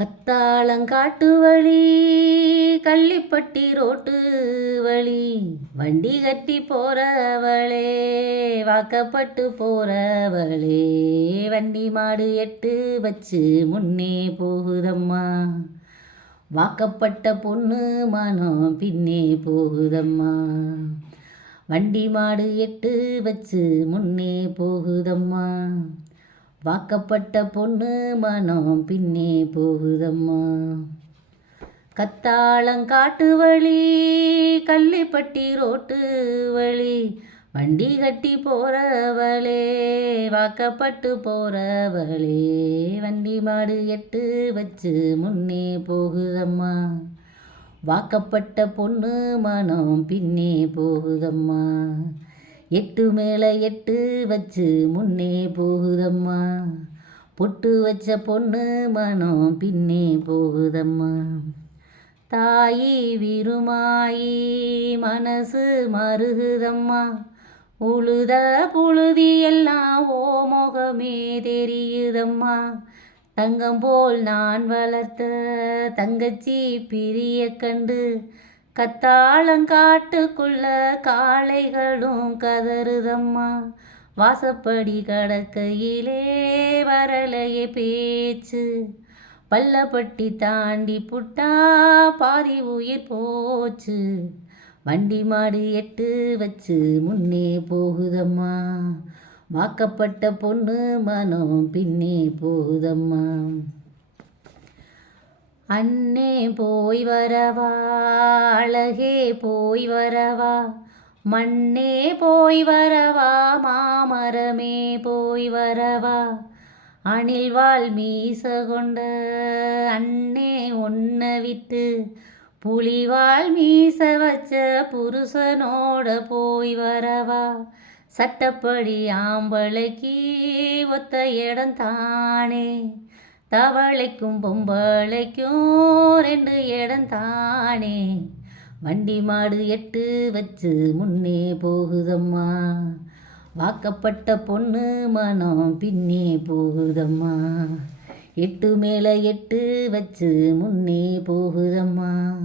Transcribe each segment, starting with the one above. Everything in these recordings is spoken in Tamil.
கத்தாளங்காட்டு வழி கள்ளிப்பட்டி ரோட்டு வழி வண்டி கட்டி போறவளே வாக்கப்பட்டு போறவளே வண்டி மாடு எட்டு வச்சு முன்னே போகுதம்மா. வாக்கப்பட்ட பொண்ணு மனம் பின்னே போகுதம்மா. வண்டி மாடு எட்டு வச்சு முன்னே போகுதம்மா. வாக்கப்பட்ட பொண்ணு மனம் பின்னே போகுதம்மா. கத்தாளங்காட்டு வழி கள்ளிப்பட்டி ரோட்டு வழி வண்டி கட்டி போறவளே வாக்கப்பட்டு போறவளே வண்டி மாடு எட்டு வச்சு முன்னே போகுதம்மா. வாக்கப்பட்ட பொண்ணு மனம் பின்னே போகுதம்மா. எட்டு மேலே எட்டு வச்சு முன்னே போகுதம்மா. பொட்டு வச்ச பொண்ணு மனம் பின்னே போகுதம்மா. தாயி விருமாயி மனசு மருகுதம்மா. உழுத புழுதி எல்லாம் ஓ முகமே தெரியுதம்மா. தங்கம் போல் நான் வளர்த்த தங்கச்சி பிரிய கண்டு கத்தாளங்காட்டுக்குள்ள காளைகளும் கதறுதம்மா. வாசப்படி கடக்கையிலே வரலையே பேச்சு. பள்ளப்பட்டி தாண்டி புட்டா பாதி உயிர் போச்சு. வண்டி மாடு எட்டு வச்சு முன்னே போகுதம்மா. வாக்கப்பட்ட பொண்ணு மனம் பின்னே போகுதம்மா. அண்ணே போய் வரவா அழகே போய் வரவா மண்ணே போய் வரவா மாமரமே போய் வரவா அணில்வாள் மீச கொண்ட அண்ணே ஒன்ன விட்டு புலிவாள் மீச வச்ச புருஷனோட போய் வரவா சட்டப்படி ஆம்பளைக்கு ஒத்த இடம் தானே தவளைக்கும் பொம்பளைக்கும் ரெண்டு இடம் தானே. வண்டி மாடு எட்டு வச்சு முன்னே போகுதம்மா. வாக்கப்பட்ட பொண்ணு மனம் பின்னே போகுதம்மா. எட்டு மேலே எட்டு வச்சு முன்னே போகுதம்மா.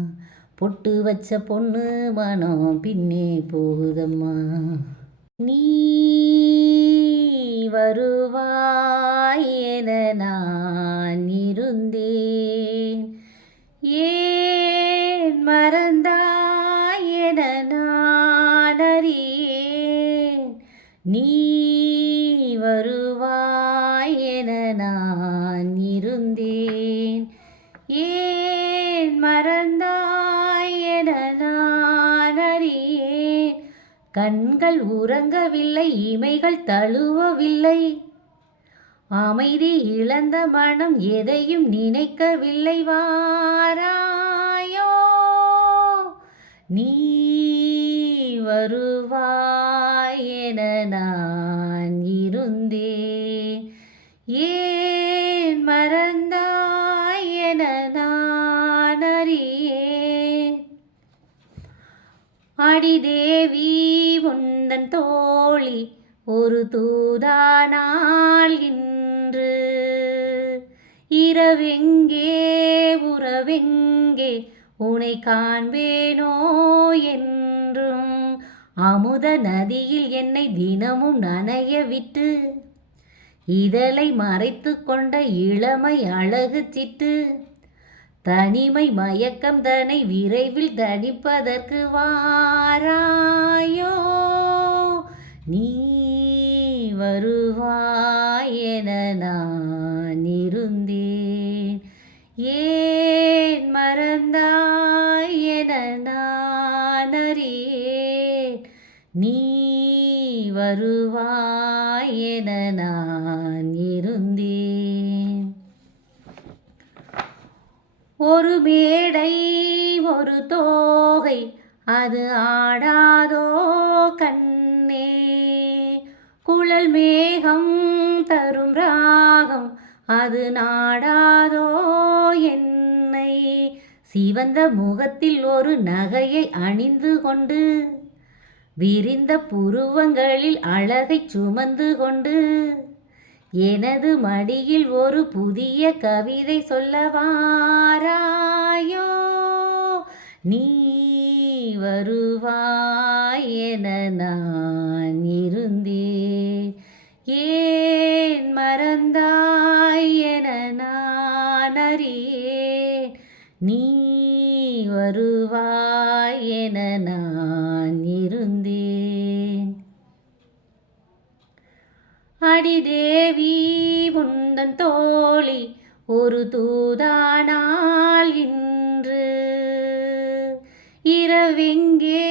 பொட்டு வச்ச பொண்ணு மனம் பின்னே போகுதம்மா. நீ வருவாய் என நான் இருந்தேன். ஏன் மறந்தாய் என நான் அறியேன். நீ வருவாய் என நான் இருந்தேன். ஏன் மறந்தாய் கண்கள் உறங்கவில்லை இமைகள் தழுவவில்லை. அமைதி இழந்த மனம் எதையும் நினைக்கவில்லை. வாராயோ நீ வருவாய் என நான் இருந்தே ஏன் மறந்தாய் என நான் அறியே அடிதேவி தோழி ஒரு தூதானால் இன்று. இரவெங்கே உறவெங்கே உனை காண்பேனோ என்றும். அமுத நதியில் என்னை தினமும் நனைய விட்டு இதழை மறைத்து கொண்ட இளமை அழகு சிட்டு. தனிமை மயக்கம் தனை விரைவில் தணிப்பதற்கு வாராயோ நீ வருவாய் என நான் இருந்தேன். ஏன் மறந்தாய் என நான் அறியேன். நீ வருவாய் என நான் இருந்தேன். ஒரு மேடை ஒரு தோகை அது ஆடாதோ கண் கண்ணே குழல் மேகம் தரும் ராகம் அது நாடாதோ என்னை. சிவந்த முகத்தில் ஒரு நகையை அணிந்து கொண்டு விரிந்த புருவங்களில் அழகைச் சுமந்து கொண்டு எனது மடியில் ஒரு புதிய கவிதை சொல்ல வாராயோ நீ வருவாய் என நான் ஏன் மறந்தாய் என நான் அறியேன். நீ வருவாய் என நான் இருந்தேன். அடிதேவி முந்தன் தோழி ஒரு தூதானால் இன்று. இரவெங்கே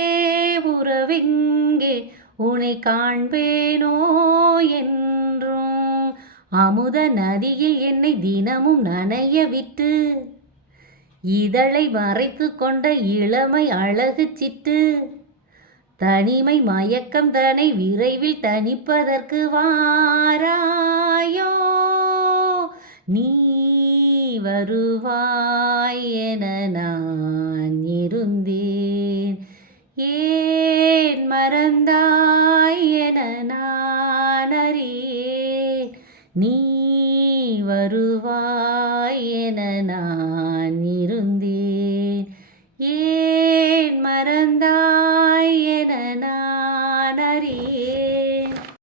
உறவெங்கே உனை காண்பேனோ என்றும். அமுத நதியில் என்னை தினமும் நனைய விட்டு இதழை மறைத்து கொண்ட இளமை அழகு சிட்டு. தனிமை மயக்கம் தனை விரைவில் தணிப்பதற்கு வாராயோ நீ வருவாய் என நான் இருந்தேன். ஏன் மறந்தாய்? வருவாய் என நான் இரு